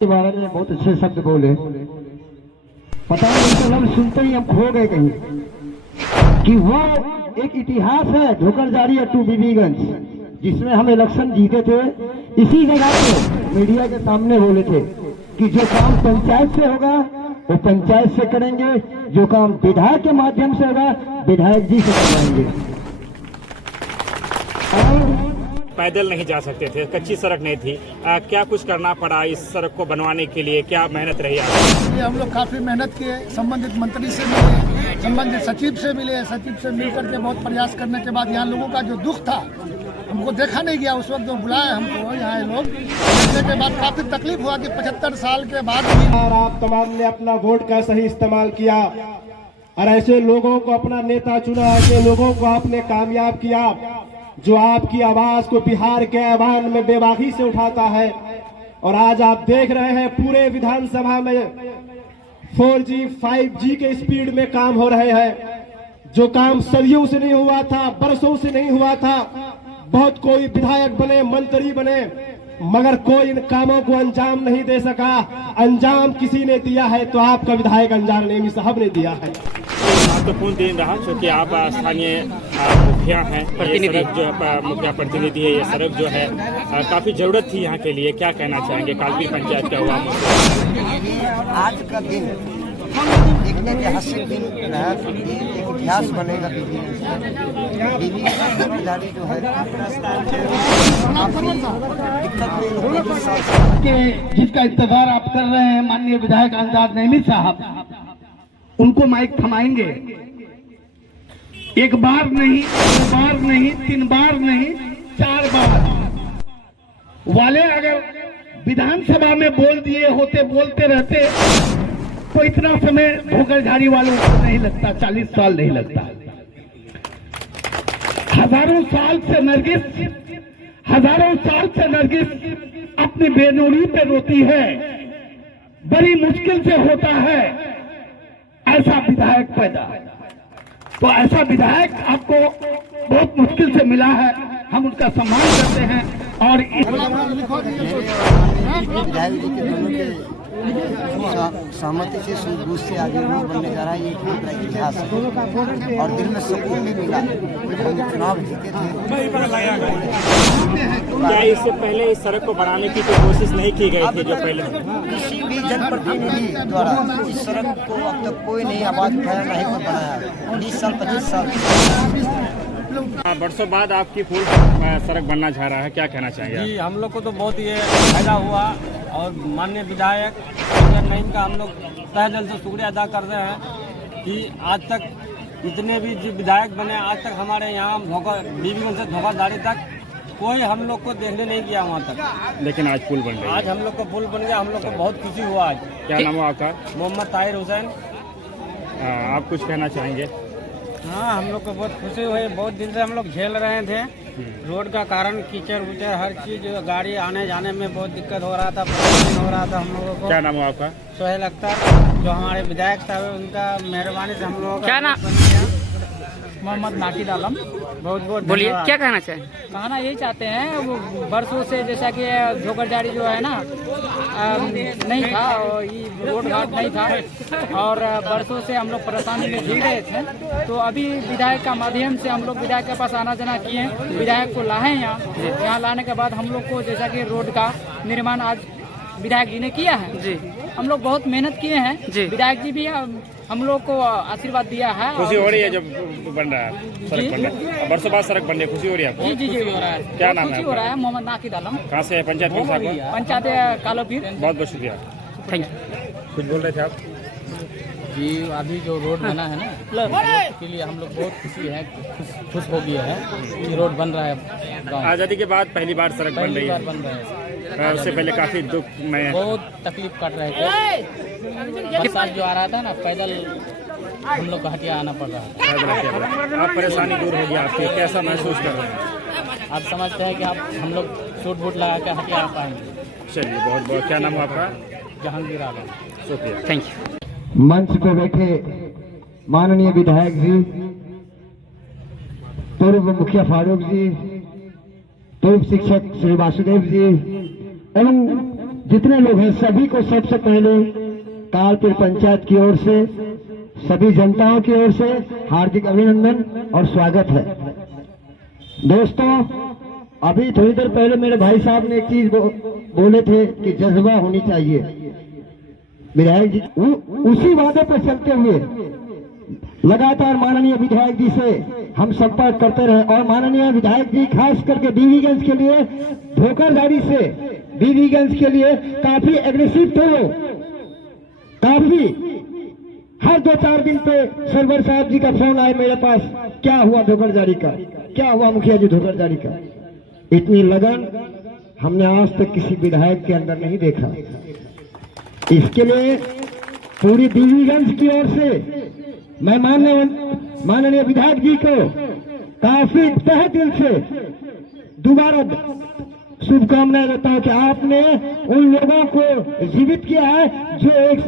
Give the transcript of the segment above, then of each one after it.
महाराज ने बहुत अच्छे शब्द बोले। पता नहीं उनका लफ्ज सुनते ही हम खो गए कहीं कि वो एक इतिहास है धोकरजारी टू बीबीगंज, जिसमें हम इलेक्शन जीते थे। इसी जगह पे मीडिया के सामने बोले थे कि जो काम पंचायत से होगा वो पंचायत से करेंगे, जो काम विधायक के माध्यम से होगा विधायक जी से करवाएंगे। पैदल नहीं जा सकते थे, कच्ची सड़क नहीं थी। क्या कुछ करना पड़ा इस सड़क को बनवाने के लिए, क्या मेहनत रही आपकी? हम लोग काफ़ी मेहनत किए, संबंधित मंत्री से मिले, संबंधित सचिव से मिले, सचिव से मिलकर के बहुत प्रयास करने के बाद यहाँ लोगों का जो दुख था हमको देखा नहीं गया। उस वक्त जो बुलाए हमको यहाँ लोग देखने के बाद काफ़ी तकलीफ हुआ कि 75 साल के बाद भी आप तमाम ने अपना वोट का सही इस्तेमाल किया और ऐसे लोगों को अपना नेता चुना, ऐसे लोगों को आपने कामयाब किया जो आपकी आवाज को बिहार के ऐवान में बेबाकी से उठाता है। और आज आप देख रहे हैं पूरे विधानसभा में 4G 5G के स्पीड में काम हो रहे हैं। जो काम सदियों से नहीं हुआ था, बरसों से नहीं हुआ था। बहुत कोई विधायक बने, मंत्री बने, मगर कोई इन कामों को अंजाम नहीं दे सका। अंजाम किसी ने दिया है तो आपका विधायक अंजार नेमी साहब ने दिया है। महत्वपूर्ण दिन रहा क्योंकि आप स्थानीय मुखिया हैं, प्रतिनिधि जो मुखिया प्रतिनिधि है। ये सड़क जो है काफी जरूरत थी यहाँ के लिए। क्या कहना चाहेंगे? कालपी पंचायत का हुआ आज का दिन एक ऐतिहासिक दिन रहा, एक इतिहास बनेगा बीबी खरीदारी जो है जिसका इंतजार आप कर रहे हैं माननीय विधायक अंजार नेमी साहब, उनको माइक थमाएंगे। एक बार नहीं, दो बार नहीं, 3 बार नहीं, 4 बार वाले अगर विधानसभा में बोल दिए होते, बोलते रहते तो इतना समय धोकरझारी वालों को नहीं लगता, 40 साल नहीं लगता। हजारों साल से नरगिस अपनी बेनूरी पे रोती है। बड़ी मुश्किल से होता है ऐसा विधायक पैदा। तो ऐसा विधायक आपको बहुत मुश्किल से मिला है, हम उनका सम्मान करते हैं। और विधायक जी के दोनों के सहमति से सूझबूझ से आगे रोड बनने जा रहा है। ये एक बड़ा इतिहास है और दिल में सुकून भी मिला। हम चुनाव जीते थे। क्या इससे पहले इस सड़क को बनाने की कोई कोशिश नहीं की गई थी? जो पहले किसी भी जनप्रतिनिधि द्वारा इस सड़क को अब तक कोई नहीं आवाज उठाया, नहीं कोई बनाया। 20 साल 25 साल बरसों बाद आपकी फुल सड़क बनना चाह रहा है, क्या कहना चाहेंगे? जी, हम लोग को तो बहुत ये फायदा हुआ और माननीय विधायक नईम का हम लोग तहे दिल से शुक्रिया अदा कर रहे हैं कि आज तक जितने भी विधायक बने, आज तक हमारे यहाँ बीबीगंज से धोखाधड़ी तक कोई हम लोग को देखने नहीं किया वहाँ तक। लेकिन आज पुल बन गया। आज हम लोग को पुल बन गया, हम लोग को बहुत खुशी हुआ। आज क्या नाम है आपका? मोहम्मद ताहिर हुसैन। आप कुछ कहना चाहेंगे? हाँ, हम लोग को बहुत खुशी हुई। बहुत दिन से हम लोग झेल रहे थे रोड का कारण, कीचड़ उचड़ हर चीज, गाड़ी आने जाने में बहुत दिक्कत हो रहा था, परेशानी हो रहा था हम लोगों को। क्या नाम है आपका? सोहेल अख्तर, जो हमारे विधायक साहब, उनका मेहरबानी से हम लोगों क्या नाम? मोहम्मद नाकिद आलम। बहुत बहुत बोलिए, क्या कहना चाहें? कहना यही चाहते हैं, वो बरसों से जैसा कि धोकरजारी जो है ना नहीं था, और ये रोड घाट नहीं था और बरसों से हम लोग परेशानी में जी रहे थे। तो अभी विधायक का माध्यम से हम लोग विधायक के पास आना जाना किए, विधायक को लाए यहाँ लाने के बाद हम लोग को जैसा कि रोड का निर्माण आज विधायक जी ने किया है। जी, हम लोग बहुत मेहनत किए हैं। जी, विधायक जी भी हम लोग को आशीर्वाद दिया है। खुशी हो रही है जब बन रहा है सड़क बन रहा है, बरसों बाद सड़क बन रही है, खुशी हो रही है आपको? जी हो रहा है। क्या नाम है? खुशी हो रहा है। मोहम्मद नाकिद आलम। कहाँ से है? पंचायत कौन सा आपका? पंचायत कालोपीर। बहुत बहुत शुक्रिया, थैंक यू। कुछ बोल रहे थे आप? जी, अभी जो रोड बना है ना, के लिए हम लोग बहुत खुशी है, खुश हो गया है कि रोड बन रहा है गाँव। आज़ादी के बाद पहली बार सड़क बन रही है। बन रहा है। उससे पहले काफी दुख में बहुत तकलीफ काट रहे थे। बरसात जो आ रहा था ना, पैदल हम लोग को हटिया आना पड़ रहा है। आप परेशानी दूर होगी आपकी, कैसा महसूस कर रहे हैं? आप समझते हैं कि आप हम लोग सूट बूट लगा के हटिया आ पाएंगे। चलिए, बहुत बहुत। क्या नाम है आपका? जहांगीर आलम। शुक्रिया, थैंक यू। मंच पर बैठे माननीय विधायक जी, पूर्व मुखिया फारूक जी, पूर्व शिक्षक श्री वासुदेव जी एवं जितने लोग हैं सभी को सबसे पहले कालपीर पंचायत की ओर से, सभी जनताओं की ओर से हार्दिक अभिनंदन और स्वागत है। दोस्तों, अभी थोड़ी देर पहले मेरे भाई साहब ने एक चीज बोले थे कि जज्बा होनी चाहिए। विधायक जी उसी वादे पर चलते हुए लगातार माननीय विधायक जी से हम संपर्क करते रहे और माननीय विधायक जी खास करके बीबीगंज के लिए धोखाधड़ी से बीबीगंज के लिए काफी एग्रेसिव थे वो, काफी। हर 2-4 दिन पे सरवर साहब जी का फोन आए मेरे पास, क्या हुआ धोखाधड़ी का, क्या हुआ मुखिया जी धोखाधड़ी का। इतनी लगन हमने आज तक किसी विधायक के अंदर नहीं देखा। इसके लिए पूरी बीबीगंज की ओर से मैं माननीय विधायक जी को काफी तहे दिल से दोबारा शुभकामनाएं देता हूं कि आपने उन लोगों को जीवित किया है जो एक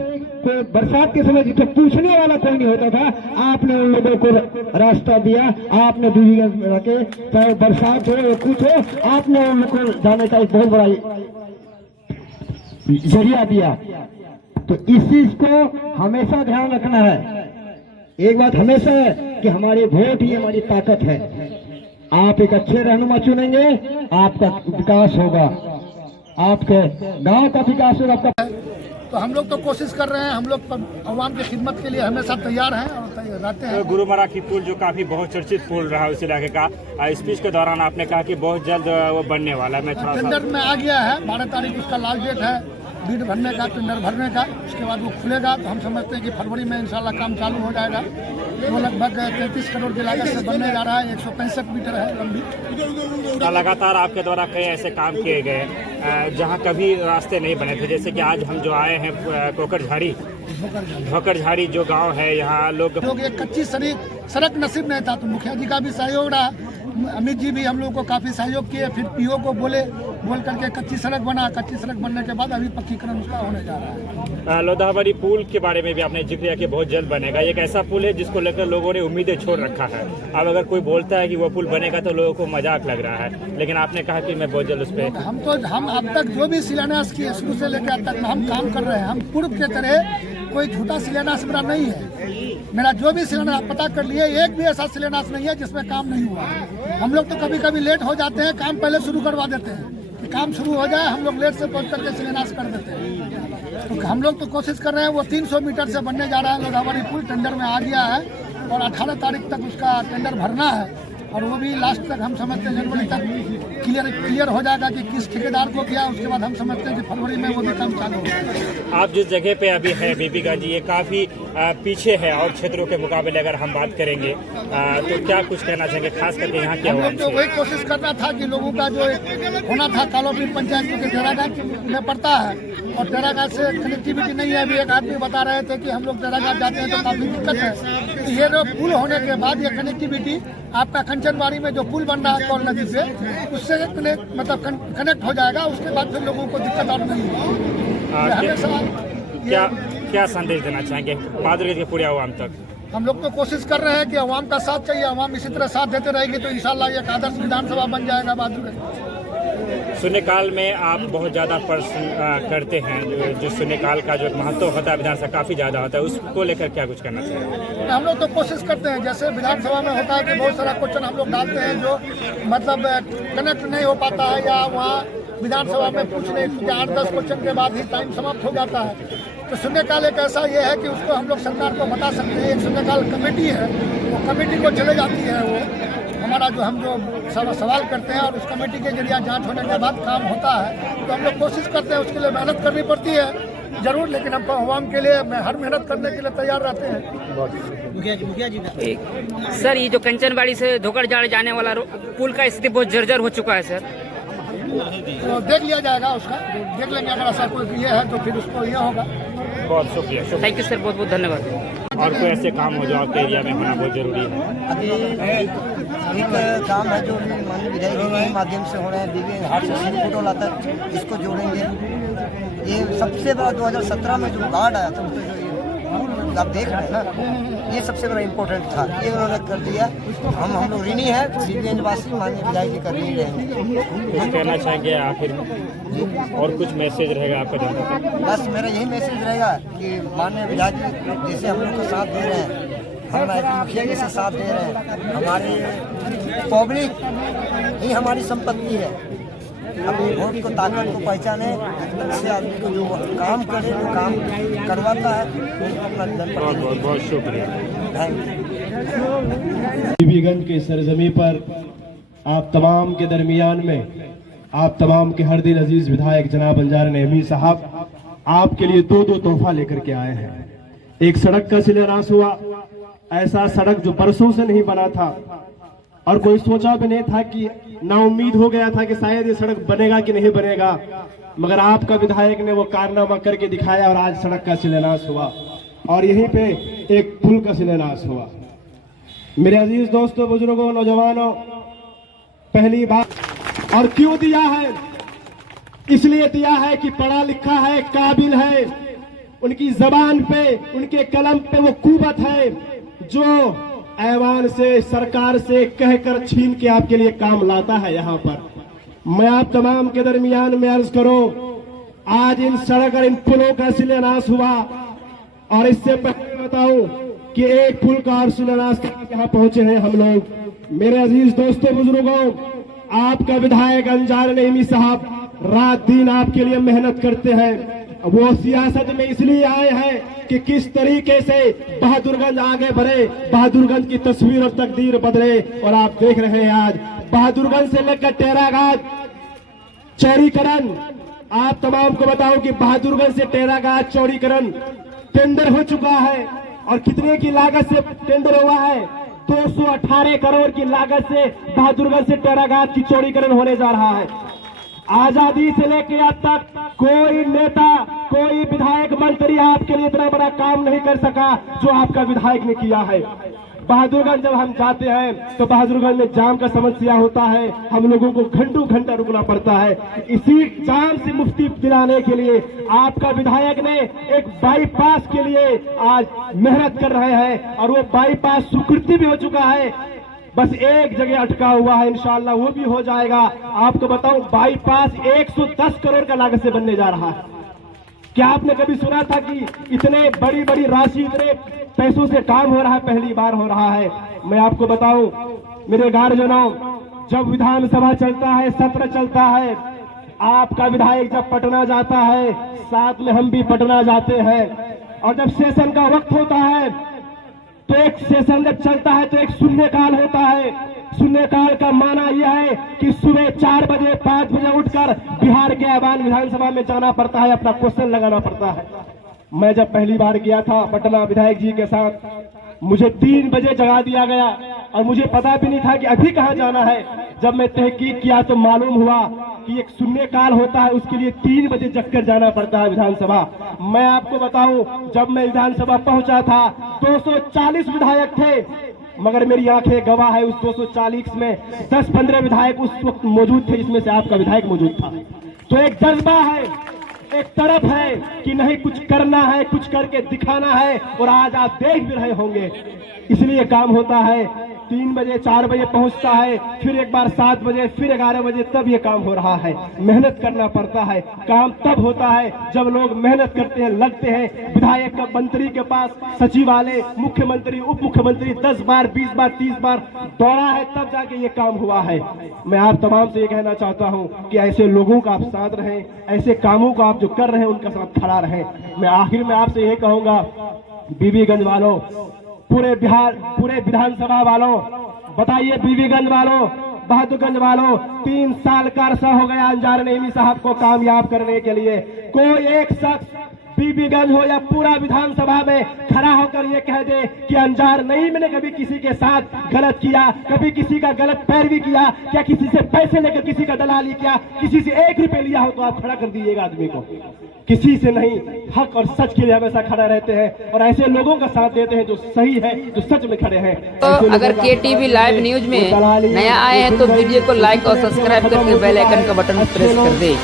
बरसात के समय जिसे पूछने वाला कोई नहीं होता था, आपने उन लोगों को रास्ता दिया। आपने बीबीगंज में रखे, चाहे बरसात हो या कुछ हो, आपने उन लोगों को जाने का एक बहुत बड़ा जरिया दिया। तो इस चीज को हमेशा ध्यान रखना है। एक बात हमेशा है कि हमारे वोट ही हमारी ताकत है। आप एक अच्छे रहनुमा चुनेंगे, आपका विकास होगा, आपके गांव का विकास होगा। आपका तो हम लोग तो कोशिश कर रहे हैं, हम लोग आवाम की खिदमत के लिए हमेशा तैयार हैं और रहते हैं। गुरुमरा की पुल जो काफी बहुत चर्चित पुल रहा उस इलाके का, स्पीच के दौरान आपने कहा कि बहुत जल्द वो बनने वाला है। मैं थोड़ा टेंडर में आ गया है, 12 तारीख उसका लास्ट डेट है बीड भरने का, टेंडर भरने का। उसके बाद वो खुलेगा तो हम समझते हैं कि फरवरी में इंशाल्लाह काम चालू हो जाएगा। वो लगभग 33 करोड़ की लागत से बनने जा रहा है, 165 मीटर है लंबी। लगातार आपके द्वारा कई ऐसे काम किए गए जहां कभी रास्ते नहीं बने थे, जैसे कि आज हम जो आए हैं धोकरझाड़ी जो गांव है, यहाँ लोग एक कच्ची सड़क नसीब नहीं था, तो मुखिया जी का भी सहयोग रहा। अमित जी भी हम लोग को काफी सहयोग किए, फिर पीओ को बोल करके कच्ची सड़क बना। कच्ची सड़क बनने के बाद अभी पक्कीकरण उसका होने जा रहा है। लोधावरी पुल के बारे में भी आपने जिक्र किया कि बहुत जल्द बनेगा। एक ऐसा पुल है जिसको लेकर लोगों ने उम्मीदें छोड़ रखा है। अब अगर कोई बोलता है कि वो पुल बनेगा तो लोगों को मजाक लग रहा है, लेकिन आपने कहा कि मैं बहुत जल्द उस पर हम अब तक जो भी शिलान्यास किए शुरू से लेकर अब तक हम काम कर रहे हैं। हम पूर्व के तरह कोई झूठा शिलान्यास मेरा नहीं है। मेरा जो भी शिलान्यास पता कर लिए, एक भी ऐसा शिलान्यास नहीं है जिसमें काम नहीं हुआ। हम लोग तो कभी कभी लेट हो जाते हैं, काम पहले शुरू करवा देते हैं कि काम शुरू हो जाए, हम लोग लेट से पहुंच करके शिलान्यास कर देते हैं। तो हम लोग तो कोशिश कर रहे हैं, वो 300 मीटर से बनने जा रहा है लोधावरी पुल, टेंडर में आ गया है और 18 तारीख तक उसका टेंडर भरना है और वो भी लास्ट तक हम समझते हैं जनवरी तक क्लियर हो जाएगा कि किस ठेकेदार को किया। उसके बाद हम समझते हैं कि फरवरी में वो भी काम चालू होगा। आप जिस जगह पे अभी है बीबीगंज, ये काफी पीछे है और क्षेत्रों के मुकाबले अगर हम बात करेंगे तो क्या कुछ कहना चाहेंगे खास करके यहाँ के? हम लोग तो वही कोशिश करना था कि लोगों का जो होना था, कालोपीर पंचायत क्योंकि टेराघाट में पड़ता है और टेराघाट से कनेक्टिविटी नहीं है। अभी एक आदमी बता रहे थे कि हम लोग टेराघाट जाते हैं तो काफी दिक्कत है। तो ये जो पुल होने के बाद ये कनेक्टिविटी आपका कंचनबाड़ी में जो पुल बन रहा है कौल नदी से, उससे मतलब कनेक्ट हो जाएगा। उसके बाद फिर लोगों को दिक्कत और नहीं होगी। क्या संदेश देना चाहेंगे बहादुरगंज के पूरे आवाम तक? हम लोग तो कोशिश कर रहे हैं कि आवाम का साथ चाहिए। आवाम इसी तरह साथ देते रहेगी तो इंशाल्लाह ये आदर्श विधानसभा बन जाएगा बहादुरगंज। शून्यकाल में आप बहुत ज़्यादा प्रश्न करते हैं, जो शून्यकाल का जो महत्व होता है विधानसभा काफ़ी ज़्यादा होता है, उसको लेकर क्या कुछ करना चाहिए? हम लोग तो कोशिश करते हैं, जैसे विधानसभा में होता है कि बहुत सारा क्वेश्चन हम लोग डालते हैं जो मतलब कनेक्ट नहीं हो पाता है या वहाँ विधानसभा में पूछने 8-10 क्वेश्चन के बाद ही टाइम समाप्त हो जाता है। तो शून्यकाल एक ऐसा ये है कि उसको हम लोग सरकार को बता सकते हैं। एक शून्यकाल कमेटी है, वो कमेटी को चले जाती है, वो हमारा जो हम जो सवाल करते हैं और उस कमेटी के जरिए जांच होने के बाद काम होता है। तो हम लोग कोशिश करते हैं, उसके लिए मेहनत करनी पड़ती है जरूर, लेकिन हम आवाम के लिए हर मेहनत करने के लिए तैयार रहते हैं। मुखिया जी सर, ये जो कंचनबाड़ी से धोकरझाड़ी जाने वाला पुल का स्थिति बहुत जर्जर हो चुका है सर। तो देख लिया जाएगा, उसका देख लेंगे। अगर ऐसा कोई ये है तो फिर उसको ये होगा। बहुत शुक्रिया। थैंक यू सर, बहुत बहुत धन्यवाद। और कोई ऐसे काम हो जो आपके एरिया में होना बहुत जरूरी है? अभी एक काम है जो माननीय विधायक जी के माध्यम से हो रहे हैं, बीबी घाट से सिंहकोटला तक इसको जोड़ेंगे। ये सबसे बड़ा 2017 में जो कार्ड आया था उसमें जो आप देख रहे हैं ना, ये सबसे बड़ा इम्पोर्टेंट था, ये उन्होंने कर दिया। हम लोग ऋणी हैं, बीबीगंज वासी माननीय विधायक जी कर नहीं रहेंगे। कहना चाहेंगे आखिर और कुछ मैसेज रहेगा आपका जनता तक? बस मेरा यही मैसेज रहेगा कि माननीय विधायक जी जैसे हम लोग को साथ दे रहे हैं, हम मुखिया जैसे साथ दे रहे हैं, हमारी पब्लिक ही हमारी संपत्ति है। अपनी वोट को ताकत को पहचाने, अच्छे आदमी को जो काम करे, जो काम करवाता है उनको अपना बहुत बहुत शुक्रिया। बीबीगंज के सरजमी पर आप तमाम के दरमियान में आप तमाम के हर दिल अजीज विधायक जनाब अंजार नईमी साहब आपके लिए दो तोहफा लेकर के आए हैं। एक सड़क का शिलान्यास हुआ, ऐसा सड़क जो बरसों से नहीं बना था और कोई सोचा भी नहीं था कि ना उम्मीद हो गया था कि शायद ये सड़क बनेगा कि नहीं बनेगा, मगर आपका विधायक ने वो कारनामा करके दिखाया और आज सड़क का शिलान्यास हुआ और यहीं पे एक पुल का शिलान्यास हुआ। मेरे अजीज दोस्तों, बुजुर्गों, नौजवानों, पहली बात और क्यों दिया है, इसलिए दिया है कि पढ़ा लिखा है, काबिल है, उनकी जबान पे, उनके कलम पे वो कुव्वत है जो ऐवान से, सरकार से कहकर छीन के आपके लिए काम लाता है। यहाँ पर मैं आप तमाम के दरमियान में अर्ज करो, आज इन सड़क और इन पुलों का शिलान्यास हुआ और इससे पहले बताऊं कि एक पुल का और शिलान्यास यहाँ पहुंचे हैं हम लोग। मेरे अजीज दोस्तों, बुजुर्गों, आपका विधायक अंजार नईमी साहब रात दिन आपके लिए मेहनत करते हैं। वो सियासत में इसलिए आए हैं कि किस तरीके से बहादुरगंज आगे बढ़े, बहादुरगंज की तस्वीर और तकदीर बदले। और आप देख रहे हैं आज बहादुरगंज से लेकर टेराघाट, चौड़ीकरण, आप तमाम को बताऊं कि बहादुरगंज से टेराघाट चौड़ीकरण टेंडर हो चुका है और कितने की लागत से टेंडर हुआ है? 218 करोड़ की लागत से बहादुरगंज से टेराघाट की चौड़ीकरण होने जा रहा है। आजादी से लेकर आज तक कोई नेता, कोई विधायक, मंत्री आपके लिए इतना बड़ा काम नहीं कर सका जो आपका विधायक ने किया है। बहादुरगंज जब हम जाते हैं तो बहादुरगंज में जाम का समस्या होता है, हम लोगों को घंटों घंटा रुकना पड़ता है। इसी जाम से मुक्ति दिलाने के लिए आपका विधायक ने एक बाईपास के लिए आज मेहनत कर रहे हैं और वो बाईपास स्वीकृति भी हो चुका है। बस एक जगह अटका हुआ है, इंशाअल्लाह वो भी हो जाएगा। आपको बताऊं, बाईपास 110 करोड़ का लागत से बनने जा रहा है। क्या आपने कभी सुना था कि इतने बड़ी बड़ी राशि, इतने पैसों से काम हो रहा है? पहली बार हो रहा है। मैं आपको बताऊं मेरे गार्जियनों, जब विधानसभा चलता है, सत्र चलता है, आपका विधायक जब पटना जाता है, साथ में हम भी पटना जाते हैं और जब सेशन का वक्त होता है तो एक सेशन जब चलता है तो एक शून्यकाल होता है। शून्यकाल का माना यह है कि सुबह 4 बजे 5 बजे उठकर बिहार के ऐवान विधानसभा में जाना पड़ता है, अपना क्वेश्चन लगाना पड़ता है। मैं जब पहली बार गया था पटना विधायक जी के साथ, मुझे 3 बजे जगा दिया गया और मुझे पता भी नहीं था कि अभी कहाँ जाना है। जब मैं तहकीक किया तो मालूम हुआ कि एक शून्यकाल होता है, उसके लिए 3 बजे जगकर जाना पड़ता है विधानसभा। मैं आपको बताऊं, जब मैं विधानसभा पहुंचा था 240 विधायक थे, मगर मेरी आंखें गवाह है उस 240 में 10-15 विधायक उस वक्त मौजूद थे, जिसमें से आपका विधायक मौजूद था। तो एक जज्बा है, एक तरफ है कि नहीं कुछ करना है, कुछ करके दिखाना है और आज आप देख भी रहे होंगे, इसलिए काम होता है। 3 बजे 4 बजे पहुंचता है, फिर एक बार 7 बजे, फिर 11 बजे, तब ये काम हो रहा है। मेहनत करना पड़ता है। काम तब होता है जब लोग मेहनत करते हैं, लगते हैं। विधायक का मंत्री के पास सचिवालय, मुख्यमंत्री, उप मुख्यमंत्री 10 बार 20 बार 30 बार दौड़ा है, तब जाके ये काम हुआ है। मैं आप तमाम से ये कहना चाहता हूँ कि ऐसे लोगों का आप साथ रहें, ऐसे कामों को आप जो कर रहे हैं उनका साथ खड़ा रहें। मैं आखिर में आपसे ये कहूंगा, बीबीगंज वालों, पूरे बिहार, पूरे विधानसभा वालों, बताइए बीबीगंज वालों, बहादुरगंज वालों, 3 साल का अरसा हो गया अंजार नईमी साहब को कामयाब करने के लिए। कोई एक शख्स बीबीगंज हो या पूरा विधानसभा में खड़ा होकर ये कह दे कि अंजार नईम ने कभी किसी के साथ गलत किया, कभी किसी का गलत पैरवी किया, क्या किसी से पैसे लेकर किसी का दलाली किया, किसी से 1 रुपये लिया हो, तो आप खड़ा कर दीजिएगा आदमी को। किसी से नहीं, हक और सच के लिए हमेशा खड़ा रहते हैं और ऐसे लोगों का साथ देते हैं जो सही है, जो सच में खड़े हैं। तो अगर KTV लाइव न्यूज में नया आए हैं तो वीडियो को लाइक और सब्सक्राइब करके बेल आइकन का बटन प्रेस कर दे।